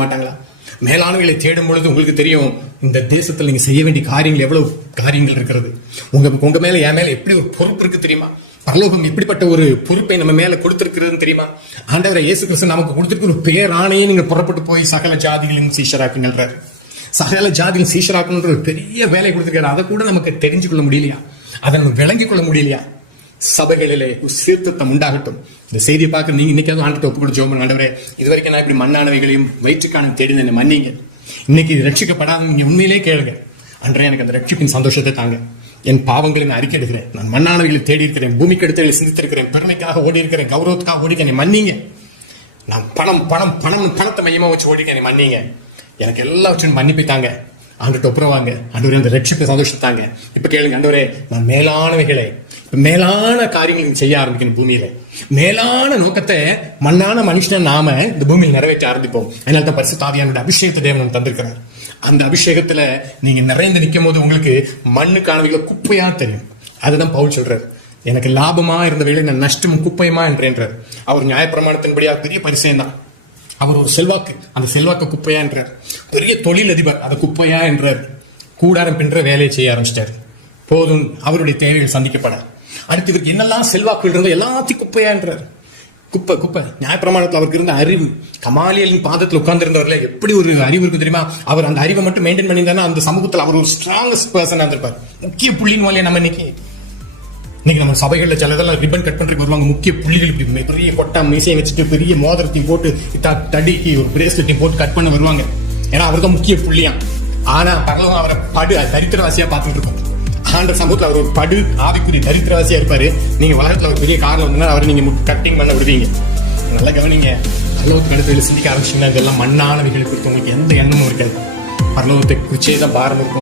மாட்டாங்களா? மேலானவைகளை தேடும் பொழுது உங்களுக்கு தெரியும் இந்த தேசத்தில் நீங்க செய்ய வேண்டிய காரியங்கள் எவ்வளவு காரியங்கள் இருக்கிறது. உங்க மேல என் மேல எப்படி ஒரு பொறுப்பு இருக்கு தெரியுமா? பரலோகம் எப்படிப்பட்ட ஒரு பொறுப்பை நம்ம மேல கொடுத்திருக்கிறதுன்னு தெரியுமா? ஆண்டவரை இயேசு கிறிஸ்து நமக்கு கொடுத்திருக்கிற ஒரு பேராணையே நீங்க புறப்பட்டு போய் சகல ஜாதிகளையும் சீஷராக்குங்கள்றாரு. சகல ஜாதிகளும் சீஷராக்கணுன்ற ஒரு பெரிய வேலை கொடுத்திருக்காரு. அதை கூட நமக்கு தெரிஞ்சு கொள்ள முடியலையா? அதை நம்ம விளங்கிக் கொள்ள முடியலையா? சபைகளிலே சீர்திருத்தம் உண்டாகட்டும். இந்த செய்தியை பார்க்க நீங்க இன்னைக்கு ஆண்டு ஒப்பு கூட ஜோம் ஆண்டவரே, இதுவரைக்கும் நான் இப்படி மண்ணானவைகளையும் வயிற்றுக்கான தேடி என்னை மன்னிங்க. இன்னைக்கு இது ரட்சிக்கப்படாத நீங்க உண்மையிலே கேளுங்க. அன்றே எனக்கு அந்த ரட்சிப்பின் சந்தோஷத்தை தாங்க. என் பாவங்களை நான் அறிக்கை எடுக்கிறேன். நான் மண்ணானவைகளை தேடி இருக்கிறேன், பூமிக்கு அடுத்த சிந்தித்திருக்கிறேன், பெருமைக்காக ஓடி இருக்கிறேன், கௌரவத்துக்காக ஓடி என்னை மன்னிங்க. நான் பணம் பணம் பணம் பணத்தை மையமா வச்சு ஓடி என்னை மன்னிங்க. எனக்கு எல்லாவற்றையும் மன்னிப்பித்தாங்க. ஆண்டு ஒப்புரவாங்க. ஆண்டவரே அந்த ரட்சிப்பை சந்தோஷத்தாங்க. இப்ப கேளுங்க, ஆண்டவரே நான் மேலானவைகளை மேலான காரியங்கள் செய்ய ஆரம்பிக்கணும். பூமியில மேலான நோக்கத்தை மண்ணான மனுஷனை நாம இந்த பூமியில் நிறைவேற்ற ஆரம்பிப்போம். அதனால தான் பரிசுத்த ஆவியானவருடைய அபிஷேகத்தை தேவன் தந்திருக்கிறார். அந்த அபிஷேகத்துல நீங்க நிறைந்து நிற்கும் போது உங்களுக்கு மண்ணுக்கானவைகளை குப்பையா தெரியும். அதுதான் பவுல் சொல்றாரு, எனக்கு லாபமா இருந்த வேலை நான் நஷ்டமும் குப்பையுமா என்றார். அவர் நியாயப்பிரமாணத்தின்படியா பெரிய பரிசயம் தான். அவர் ஒரு செல்வாக்கு, அந்த செல்வாக்கு குப்பையா என்றார். பெரிய தொழிலதிபர், அதை குப்பையா என்றார். கூடாரம் பின்ற வேலையை செய்ய ஆரம்பிச்சிட்டாரு. போதும், அவருடைய தேவைகள் சந்திக்கப்பட. அடுத்து இவருக்கு என்னெல்லாம் செல்வாக்குகள் இருந்தோ எல்லாத்தையும் குப்பையா என்றார். குப்பை குப்பை. நியாயப்பிரமாணத்தில் அவருக்கு இருந்த அறிவு, கமாலியலின் பாதத்தில் உட்கார்ந்து இருந்தவர்ல எப்படி ஒரு அறிவு இருக்கும் தெரியுமா? அவர் அந்த அறிவை மட்டும் மெயின்டைன் பண்ணியிருந்தாருன்னா அந்த சமூகத்தில் அவர் ஒரு ஸ்ட்ராங்கஸ்ட் பர்சனா இருந்திருப்பார். முக்கிய புள்ளின் வழியா நம்ம இன்னைக்கு நம்ம சபைகள்ல சிலதெல்லாம் ரிப்பன் கட் பண்றதுக்கு வருவாங்க. முக்கிய புள்ளிகள் பெரிய கொட்டா மீசையை வச்சுட்டு பெரிய மோதிரத்தையும் போட்டு தடிக்கு ஒரு பிரேஸ்லெட்டையும் போட்டு கட் பண்ண வருவாங்க. ஏன்னா அவர் தான் முக்கிய புள்ளியா. ஆனா பரலோகம் அவரை படு தரித்திரவாசியா பார்த்துட்டு இருக்கோம். ஆண்ட சமூகத்தில் அவர் ஒரு படு ஆவிக்குரிய தரித்திரவாசியா இருப்பாரு. நீங்க உலகத்துல ஒரு பெரிய காரணம் வந்தா அவரை நீங்க கட்டிங் பண்ண விடுவீங்க. நல்லா கவனிங்க. பரலோகத்துக்கு அடுத்து சிந்திக்க ஆரம்பிச்சீங்கன்னா இதெல்லாம் மண்ணானவைகள் குறித்து உங்களுக்கு எந்த எண்ணமும் இருக்காது. பரலோகத்தை குறிச்சே தான் பாரம் இருக்கும்.